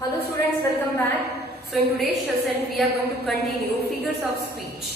Hello students, welcome back. So in today's session we are going to continue figures of speech.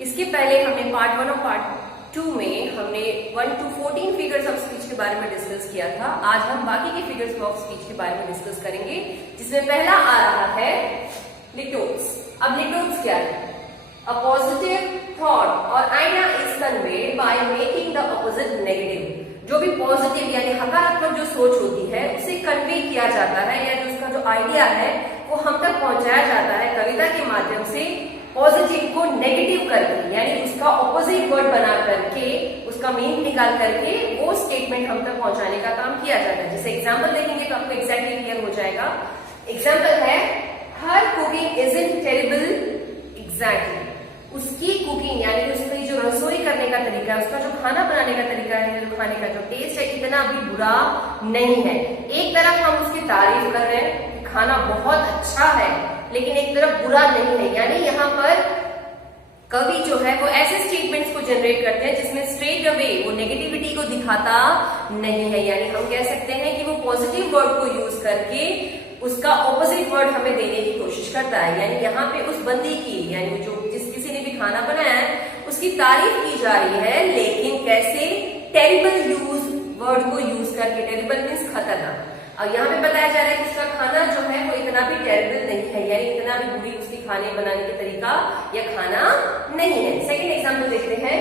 इसके पहले हमने part 1 और part 2 में हमने 1 to 14 फिगर्स ऑफ स्पीच के बारे में डिस्कस किया था. आज हम बाकी के फिगर्स ऑफ स्पीच के बारे में डिस्कस करेंगे, जिसमें पहला आ रहा है लिटोट्स. अब लिटोट्स क्या है? A positive thought or idea is conveyed by making the opposite negative. जो भी पॉजिटिव यानी सकारात्मक जो सोच होती है उसे कन्वे किया जाता है, या जो उसका जो आइडिया है वो हम तक पहुंचाया जाता है कविता के माध्यम से. पॉजिटिव को नेगेटिव करके यानी उसका ऑपोजिट वर्ड बना करके उसका मीनिंग निकाल करके वो स्टेटमेंट हम तक पहुंचाने का काम किया जाता है. जैसे एग्जाम्पल देखेंगे तो आपको एग्जैक्टली क्लियर हो जाएगा. एग्जाम्पल है, हर कुकिंग इजंट टेरिबल. एग्जैक्टली उसकी कुकिंग यानी उसकी जो रसोई करने का तरीका है, उसका जो खाना बनाने का तरीका है, जो खाने का जो टेस्ट है, इतना भी बुरा नहीं है. एक तरफ हम उसकी तारीफ कर रहे हैं कि खाना बहुत अच्छा है, लेकिन एक तरफ बुरा नहीं है. यानी यहाँ पर कवि जो है वो ऐसे स्टेटमेंट्स को जनरेट करते हैं जिसमें स्ट्रेट अवे वो नेगेटिविटी को दिखाता नहीं है. यानी हम कह सकते हैं कि वो पॉजिटिव वर्ड को यूज करके उसका ऑपोजिट वर्ड हमें देने की कोशिश करता है. यानी यहाँ पे उस बंदी की यानी जो किसी ने भी खाना बनाया है उसकी तारीफ की जा रही है, लेकिन कैसे? टेरिबल यूज वर्ड को यूज करके. टेरिबल मीन्स खतरनाक. और यहाँ पे बताया जा रहा है कि उसका खाना जो है वो इतना भी टेरिबल नहीं है, यानी इतना भी बुरी उसकी खाने बनाने के तरीका या खाना नहीं है. सेकेंड एग्जाम्पल देखते हैं.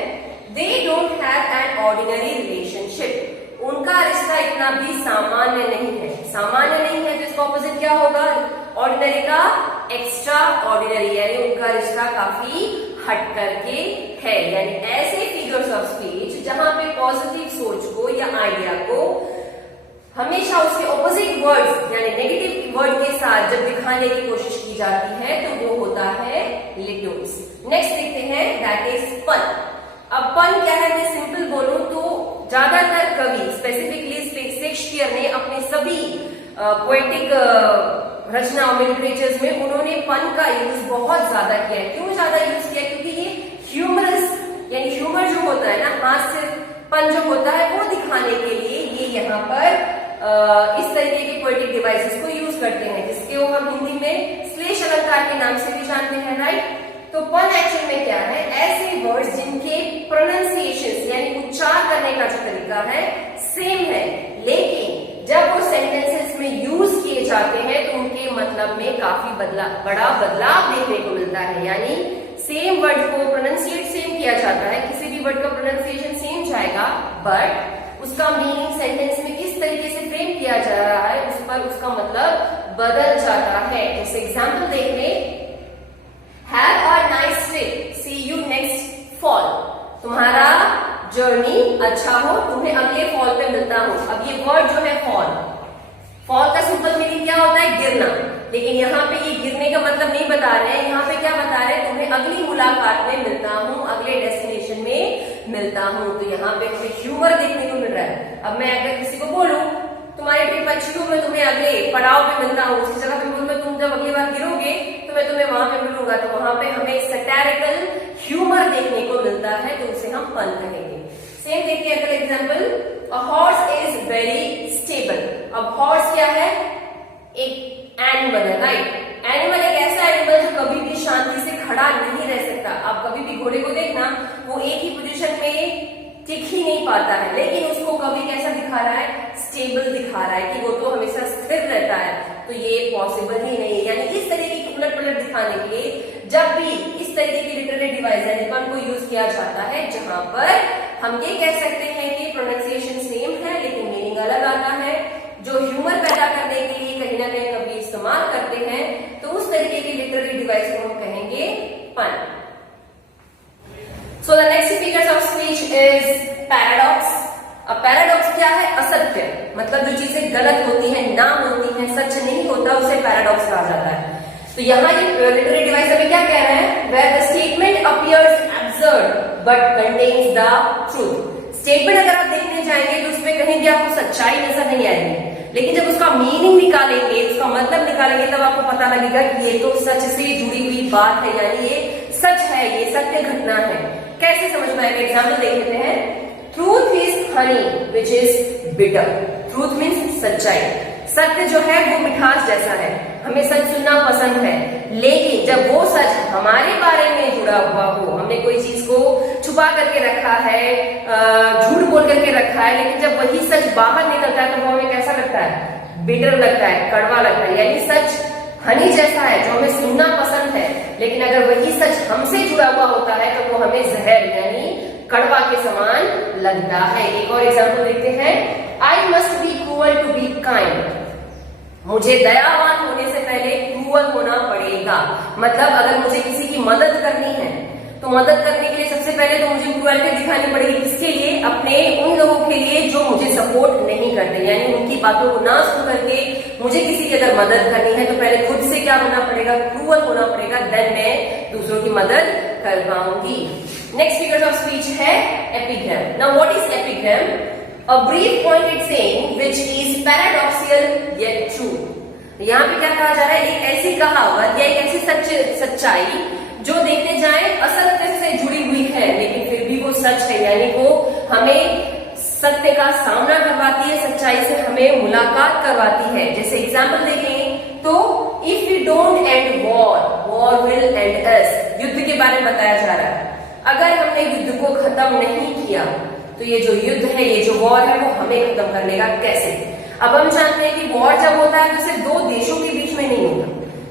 They don't have an ordinary relationship. उनका रिश्ता इतना भी सामान्य नहीं है. सामान्य नहीं है तो इसका ऑपोजिट क्या होगा? ऑर्डिनरी का एक्स्ट्रा ऑर्डिनरी, यानी उनका रिश्ता काफी हट करके है. यानी ऐसे फिगर्स ऑफ स्पीच जहां पे पॉजिटिव सोच को या आइडिया को हमेशा उसके ऑपोजिट वर्ड्स यानी नेगेटिव वर्ड के साथ जब दिखाने की कोशिश की जाती है तो वो होता है लिटोट्स. नेक्स्ट देखते हैं, दैट इज पन. अब पन क्या है? मैं सिंपल बोलूं तो ज्यादातर कवि स्पेसिफिकली शेक्सपियर ने अपने सभी पोएटिक रचनाओं में लिटरेचर्स में उन्होंने पन का यूज बहुत ज्यादा किया है. क्यों ज्यादा यूज किया? क्योंकि ये ह्यूमरस यानी ह्यूमर जो होता है ना, हास्य पन जो होता है वो दिखाने के लिए ये यहाँ पर इस तरीके के पोएटिक डिवाइसेस को यूज करते हैं, जिसके हम हिंदी में श्लेष अलंकार के नाम से भी जानते हैं. राइट? तो पन एक्चुअल में क्या है? ऐसे वर्ड्स जिनके प्रोनाउंसिएशन यानी उच्चार करने का जो तरीका है सेम है, लेकिन जब वो सेंटेंसेस में यूज किए जाते हैं तो उनके मतलब में काफी बड़ा बदलाव देखने को मिलता है. यानी सेम वर्ड को प्रोनाउंसिएट सेम किया जाता है, किसी भी वर्ड का प्रोनाउंसिएशन सेम जाएगा, बट उसका मीनिंग सेंटेंस में किस तरीके से फ्रेम किया जा रहा है उस पर उसका मतलब बदल जाता है. जैसे एग्जाम्पल देख लें, Have a nice trip. See you next fall. तुम्हारा जर्नी अच्छा हो, तुम्हें अगले फॉल पे मिलता हूं. अब ये वर्ड जो है फॉल, फॉल का सिंपल मीनिंग क्या होता है? गिरना. लेकिन यहाँ पे ये गिरने का मतलब नहीं बता रहे हैं. यहाँ पे क्या बता रहे हैं? तुम्हें अगली मुलाकात में मिलता हूँ, अगले डेस्टिनेशन में मिलता हूँ. तो यहाँ पे हमें ह्यूमर देखने को मिल रहा है. अब मैं अगर किसी को बोलूं तुम्हारी ट्रिप अच्छी हो, मैं तुम्हें अगले पड़ाव पे मिलता हूँ, उसकी जगह पे बोलूं तुम जब अगली बार गिरोगे तो मैं तुम्हें वहां पे मिलूंगा, तो वहां पे हमें सैटारिकल ह्यूमर देखने को मिलता है, तो उसे हम पन कहेंगे. सेम देखिए अगला example, a horse is very stable. अब हॉर्स क्या है? एक एनिमल है. राइट? एनिमल एक ऐसा एनिमल जो कभी भी शांति से खड़ा नहीं रह सकता. आप कभी भी घोड़े को देखना, वो एक ही पोजीशन में टिक ही नहीं पाता है, लेकिन उसको कभी कैसा दिखा रहा है? स्टेबल दिखा रहा है कि वो तो हमेशा स्थिर रहता है. तो ये पॉसिबल ही नहीं है. यानी इस तरीके की उलट पलट दिखाने के लिए जब भी इस तरीके की लिटरेरी डिवाइस यानी पन को यूज किया जाता है, जहां पर हम ये कह सकते हैं कि प्रोनाउंसिएशन सेम है लेकिन मीनिंग अलग आता है, जो ह्यूमर पैदा करने के लिए कहीं ना कहीं कभी इस्तेमाल करते हैं, तो उस तरीके की लिटरेरी डिवाइस को हम कहेंगे पन. So the next figure of speech is paradox. अब पैराडॉक्स क्या है? असत्य. मतलब जो चीजें गलत होती हैं, ना होती हैं, सच नहीं होता, उसे पैराडॉक्स कहा जाता है. तो यहाँ ये लिटरेरी डिवाइस अभी क्या कह रहे हैं? Where the statement appears absurd but contains the truth. Statement अगर आप देखने जाएंगे तो उसमें कहीं भी आपको सच्चाई नजर नहीं आएगी, लेकिन जब उसका मीनिंग निकालेंगे, उसका मतलब निकालेंगे, तब आपको पता लगेगा कि ये तो सच से जुड़ी हुई बात है, यानी ये सच है, ये सत्य घटना है. कैसे समझ में आएगा? एग्जाम्पल देख लेते हैं. Truth is Honey which is bitter. Truth means सच्चाई. सत्य जो है वो मिठास जैसा है, हमें सच सुनना पसंद है, लेकिन जब वो सच हमारे बारे में जुड़ा हुआ हो, हमने कोई चीज को छुपा करके रखा है, झूठ बोल करके रखा है, लेकिन जब वही सच बाहर निकलता है तो वो हमें कैसा लगता है, बिटर लगता है, कड़वा लगता है। यानी सच हनी जैसा है जो हमें सुनना पसंद है, लेकिन अगर वही सच हमसे जुड़ा हुआ होता है तो वो हमें जहर यानी कड़वा के समान लगता है। एक और एग्जाम्पल देखते हैं, I must be cruel to be kind. मुझे दयावान होने से पहले क्रूअल होना पड़ेगा। मतलब अगर मुझे किसी की मदद करनी है तो मदद करने के लिए सबसे पहले तो मुझे क्रूअल्टी दिखानी पड़ेगी। किसके लिए? अपने उन लोगों के लिए जो मुझे सपोर्ट नहीं करते, यानी उनकी बातों को ना सुन करके मुझे किसी की अगर मदद करनी है तो पहले खुद से क्या होना पड़ेगा, क्रूअल होना पड़ेगा, देन मैं दूसरों की मदद कर पाऊंगी। नेक्स्ट फिगर्स ऑफ स्पीच है epigram. Now what is epigram? A brief pointed saying which is paradoxical yet true. यहाँ पे क्या कहा जा रहा है, एक ऐसी कहावत या एक ऐसी सच्चाई जो देखने जाए असत्य से जुड़ी हुई है, लेकिन फिर भी वो सच है, यानी वो हमें सत्य का सामना करवाती है, सच्चाई से हमें मुलाकात करवाती है। जैसे एग्जाम्पल देखें तो if we don't end war, war will end us. युद्ध के बारे में बताया जा रहा है, अगर हमने युद्ध को खत्म नहीं किया तो ये जो युद्ध है, ये जो वॉर है, वो हमें खत्म करने का कैसे। अब हम जानते हैं कि वॉर जब होता है तो सिर्फ दो देशों के बीच में नहीं होता,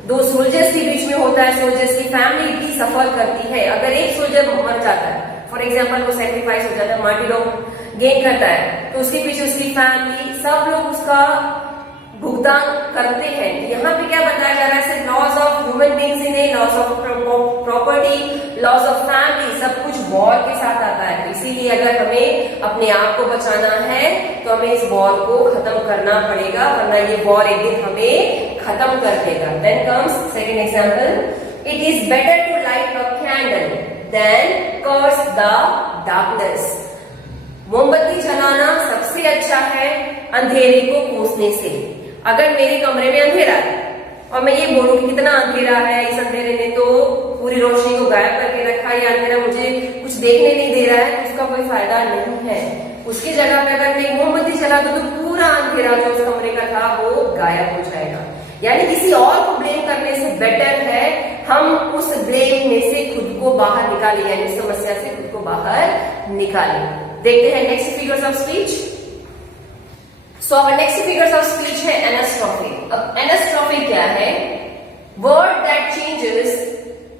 दो सोल्जर्स के बीच में होता है, सोल्जर्स की फैमिली भी सफर करती है। अगर एक सोल्जर मर जाता है, फॉर एग्जाम्पल वो सेक्रीफाइस हो जाता है, मार्टिरडम गेन करता है, तो उसके पीछे उसकी फैमिली सब लोग उसका भुगतान करते हैं। यहाँ पे क्या बताया जा रहा है, loss of human beings in A, loss of property, loss of family, सब कुछ वॉर के साथ आता है। तो इसीलिए अगर हमें अपने आप को बचाना है तो हमें इस वॉर को खत्म करना पड़ेगा, वरना ये वॉर एक दिन हमें खत्म कर देगा। Then comes second example, it is better to light a candle than curse the darkness. मोमबत्ती जलाना सबसे अच्छा है अंधेरे को कोसने से। अगर मेरे कमरे में अंधेरा है और मैं ये बोलूं कि कितना अंधेरा है, इस अंधेरे ने तो पूरी रोशनी को गायब करके रखा, ये अंधेरा मुझे कुछ देखने नहीं दे रहा है, तो उसका कोई फायदा नहीं है। उसकी जगह पे अगर मैं मोमबत्ती जला दूं तो पूरा अंधेरा जो उस कमरे का था वो गायब हो जाएगा। यानी किसी और को ब्लेम करने से बेटर है हम उस ब्लेम में से खुद को बाहर निकालें, यानी उस समस्या से खुद को बाहर निकालें। देखते हैं next figures of speech. So our next figures of speech है एनास्ट्रोफी। अब एनास्ट्रोफी क्या है? वर्ड दैट चेंजेस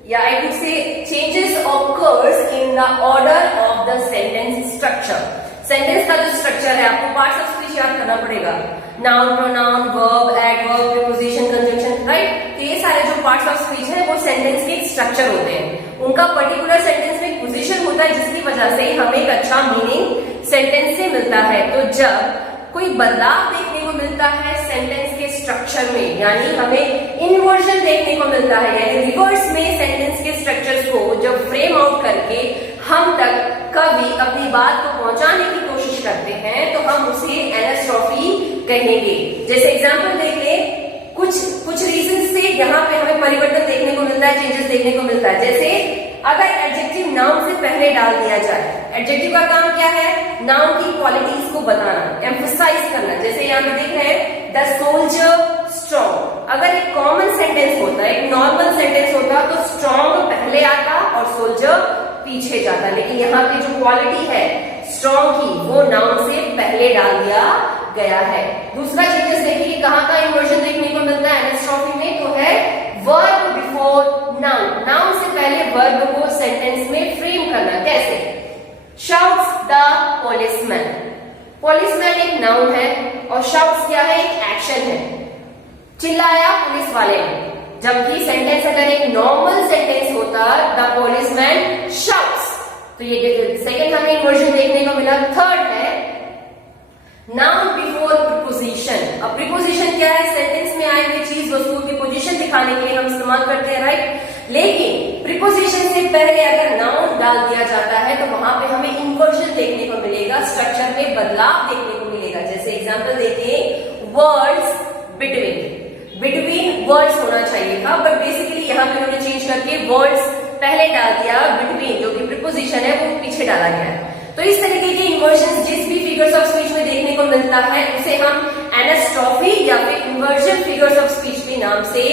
या I could say changes occurs in the order of the sentence structure. Sentence का जो स्ट्रक्चर है, आपको पार्ट्स ऑफ स्पीच याद करना पड़ेगा, noun, pronoun, verb, adverb, preposition, conjunction, right. तो ये सारे जो पार्ट्स ऑफ स्पीच है वो सेंटेंस के एक स्ट्रक्चर होते हैं, उनका पर्टिकुलर सेंटेंस में पोजीशन होता है, जिसकी वजह से हमें एक अच्छा मीनिंग सेंटेंस से मिलता है। तो जब कोई बदलाव देखने को मिलता है सेंटेंस के स्ट्रक्चर में, यानी हमें इन्वर्जन देखने को मिलता है, यानी रिवर्स में सेंटेंस के स्ट्रक्चर्स को जब फ्रेम आउट करके हम तक कभी अपनी बात को पहुंचाने की कोशिश करते हैं तो हम उसे एनास्ट्रोफी कहेंगे। जैसे एग्जांपल देख ले, कुछ रीजन से यहाँ पे हमें परिवर्तन देखने को मिलता है, चेंजेस देखने को मिलता है। जैसे अगर एडजेक्टिव नाउन से पहले डाल दिया जाए, एडजेक्टिव का काम क्या है? नाउन की क्वालिटीज को बताना, एम्फसाइज करना। जैसे यहाँ पे देख रहे हैं द सोल्जर स्ट्रॉन्ग। अगर एक कॉमन सेंटेंस होता, एक नॉर्मल सेंटेंस होता तो स्ट्रॉन्ग पहले आता और सोल्जर पीछे जाता, लेकिन यहाँ पे जो क्वालिटी है स्ट्रॉन्ग की वो नाउन से पहले डाल दिया गया है। दूसरा चेंजेस देखिए कहाँ का इन्वर्जन देखने को मिलता है एनास्ट्रोफी में, तो है वर्ब बिफोर नाउन। नाउन से पहले वर्ब को सेंटेंस में फ्रेम करना। कैसे? Shouts the policeman. पुलिसमैन एक नाउन है और शाउट्स क्या है? एक एक्शन है। चिल्लाया पुलिस वाले ने, जबकि सेंटेंस अगर एक नॉर्मल सेंटेंस होता द पुलिसमैन शाउट्स, तो ये सेकंड हमें इन्वर्जन देखने को मिला। थर्ड है नाउन बिफोर प्रीपोजिशन। अब प्रीपोजिशन क्या है? सेंटेंस में आई हुई चीज वस्तु की पोजीशन दिखाने के लिए हम इस्तेमाल करते हैं, राइट। लेकिन प्रीपोजिशन से पहले अगर नाउन डाल दिया जाता है तो वहां पे हमें इन्वर्जन देखने को मिलेगा, स्ट्रक्चर में बदलाव देखने को मिलेगा। जैसे एग्जांपल देखिए, वर्ड्स बिटवीन। बिटवीन वर्ड्स होना चाहिए था, बट बेसिकली यहाँ पे उन्होंने चेंज करके वर्ड्स पहले डाल दिया, बिटवीन जो कि प्रीपोजिशन है वो पीछे डाला गया है। तो इस तरीके के इन्वर्जन जिस भी फिगर्स ऑफ स्पीच में देखने को मिलता है उसे हम एनास्ट्रॉफी या फिर इन्वर्जन फिगर्स ऑफ स्पीच के नाम से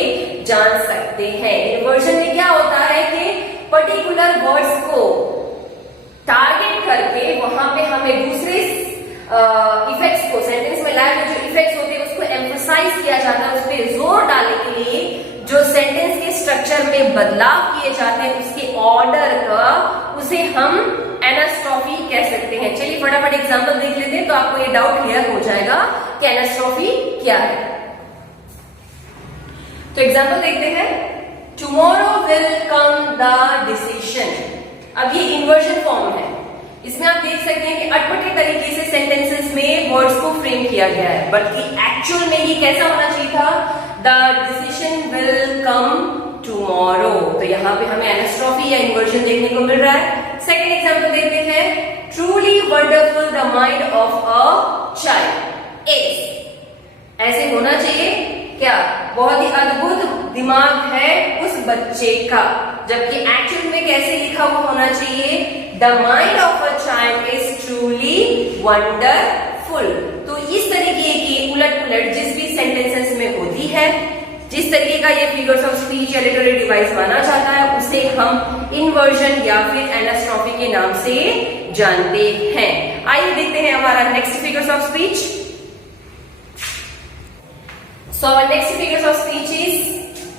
जान सकते हैं। इन्वर्जन में क्या होता है कि पर्टिकुलर वर्ड्स को टारगेट करके वहां पे हमें दूसरे इफेक्ट्स को, सेंटेंस में लाए हुए जो इफेक्ट्स होते हैं उसको एम्फसाइज किया जाता है, उस पर जोर डालने के लिए जो सेंटेंस के स्ट्रक्चर में बदलाव किए जाते हैं उसके ऑर्डर का, उसे हम एनास्ट्रॉफी कह सकते हैं। चलिए फटाफट एग्जांपल देख लेते हैं तो आपको ये डाउट क्लियर हो जाएगा कि एनास्ट्रॉफी क्या है। तो एग्जांपल देखते हैं। Tomorrow will come the decision. अब ये इन्वर्जन फॉर्म है, इसमें आप देख सकते हैं कि अटपटे तरीके से सेंटेंसेस में वर्ड्स को फ्रेम किया गया है, बल्कि एक्चुअल में ये कैसा होना चाहिए था, the decision will come tomorrow. तो यहाँ पे हमें एनास्ट्रॉफी या इन्वर्जन देखने को मिल रहा है। सेकेंड एग्जाम्पल देखते हैं। Truly wonderful the mind of a child is. ऐसे होना चाहिए क्या, बहुत ही अद्भुत दिमाग है उस बच्चे का, जबकि एक्चुअल में कैसे लिखा हुआ होना चाहिए, the mind of a child is truly wonderful. तो इस तरीके की उलट पुलट जिस भी सेंटेंसेस में होती है, जिस तरीके का ये फिगर्स ऑफ स्पीच या लिटरेरी डिवाइस माना जाता है, उसे हम इन्वर्जन या फिर एनास्ट्रॉफी के नाम से जानते हैं। आइए देखते हैं हमारा next figures of speech. So our next figures of speech is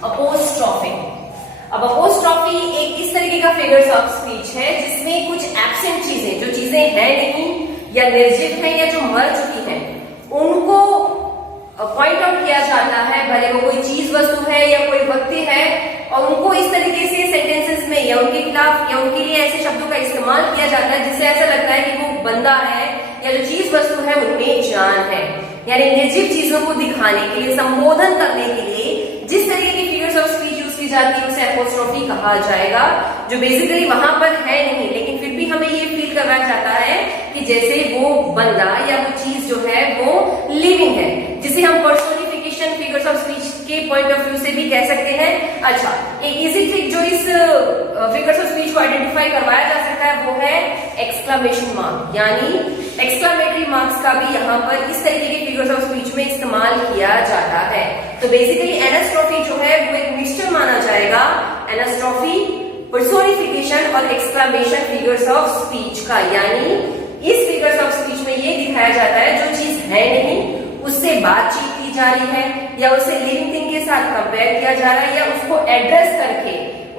apostrophe. अब apostrophe एक इस तरीके का figures of speech है जिसमें कुछ absent चीजें, जो चीजें हैं नहीं या निर्जीव हैं या जो मर चुकी हैं, उनको पॉइंट आउट किया जाता है, भले वो कोई चीज वस्तु है या कोई व्यक्ति है, और उनको इस तरीके से सेंटेंसेस में या उनके खिलाफ या उनके लिए ऐसे शब्दों का इस्तेमाल किया जाता है जिससे ऐसा लगता है कि वो बंदा है या जो चीज वस्तु है उनमें जान है। यानी निर्जीव चीजों को दिखाने के लिए, संबोधन करने के लिए जिस तरीके की फिगर्स ऑफ स्पीच यूज की जाती है उसे एपोस्ट्रोफी कहा जाएगा, जो बेसिकली वहां पर है नहीं, लेकिन फिर भी हमें ये फील करवाया जाता है कि जैसे वो बंदा या वो चीज जो है वो लिविंग है, जिसे हम पर्सोनिफिकेशन फिगर्स ऑफ स्पीच के पॉइंट ऑफ व्यू से भी कह सकते हैं। अच्छा, एक इजी ट्रिक जो इस फिगर्स ऑफ स्पीच को आइडेंटिफाई करवाया जा सकता है वो है एक्सक्लेमेशन मार्क, यानी एक्सक्लेमेटरी मार्क्स का भी यहाँ पर इस तरीके के फिगर्स ऑफ स्पीच में इस्तेमाल किया जाता है। तो बेसिकली एनास्ट्रॉफी जो है वो एक मिक्सचर माना जाएगा, एनास्ट्रॉफी, पर्सोनिफिकेशन और एक्सक्लेमेशन फिगर्स ऑफ स्पीच का। यानी इस फिगर्स ऑफ स्पीच में ये दिखाया जाता है जो चीज है नहीं उससे बातचीत की जा रही है या उसे लिविंग थिंग के साथ कंपेयर किया जा रहा है या उसको एड्रेस करके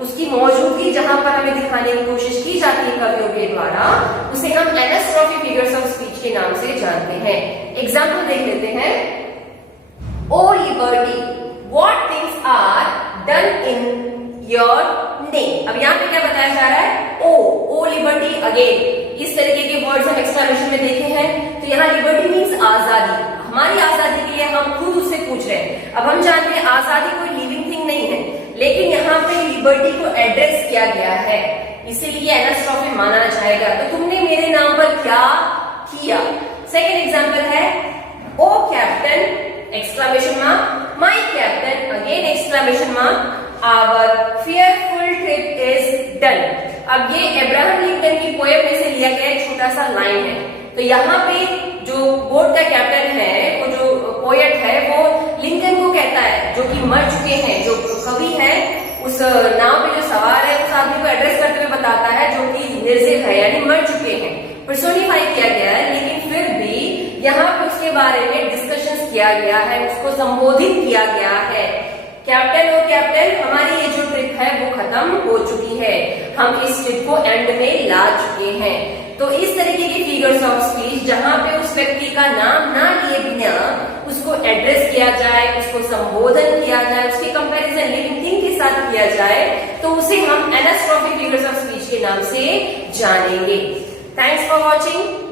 उसकी मौजूदगी जहां पर हमें दिखाने की कोशिश की जाती है कवियों के द्वारा, उसे हम एनास्ट्रॉफी फिगर्स ऑफ स्पीच के नाम से जानते हैं। एग्जाम्पल देख लेते हैं। O liberty, what things are done in your name. अब यहाँ पे क्या बताया जा रहा है, ओ लिबर्टी, अगेन इस तरीके के वर्ड्स हम एक्सक्लेमेशन में देखे हैं। तो यहाँ लिबर्टी मीन्स आजादी, हमारी आजादी के लिए हम खुद उससे पूछ रहे हैं। अब हम जानते हैं आजादी कोई लिविंग थिंग नहीं है, लेकिन यहाँ पे लिबर्टी को एड्रेस किया गया है, इसीलिए एनास्ट्रॉफी माना जाएगा। तो तुमने मेरे नाम पर क्या किया। सेकेंड एग्जाम्पल है, O captain, exclamation mark, my captain, again exclamation mark, our fearful trip is done. अब ये अब्राहम लिंकन की पोएम में से लिया गया एक छोटा सा लाइन है। तो यहाँ पे जो बोट का कैप्टन है, वो जो पोएट है, वो लिंकन को कहता है, जो कि मर चुके हैं, जो कवि है, उस नाव पे जो सवार है उस आदमी को एड्रेस करते हुए बताता है जो कि निर्जीव है यानी मर चुके हैं, पर्सोनिफाई किया गया है, लेकिन फिर भी यहाँ पे उसके बारे में डिस्कशन किया गया है, उसको संबोधित किया गया है। कैप्टन ओ कैप्टन, हमारी ये जो ट्रिप है वो खत्म हो चुकी है, हम इस ट्रिप को एंड में ला चुके हैं। तो इस तरीके की फिगर्स ऑफ स्पीच जहां पे उस व्यक्ति का नाम ना लिए बिना उसको एड्रेस किया जाए, उसको संबोधन किया जाए, उसके कंपैरिजन लिविंग थिंग के साथ किया जाए, तो उसे हम एनास्ट्रॉफी फिगर्स ऑफ स्पीच के नाम से जानेंगे। Thanks for watching.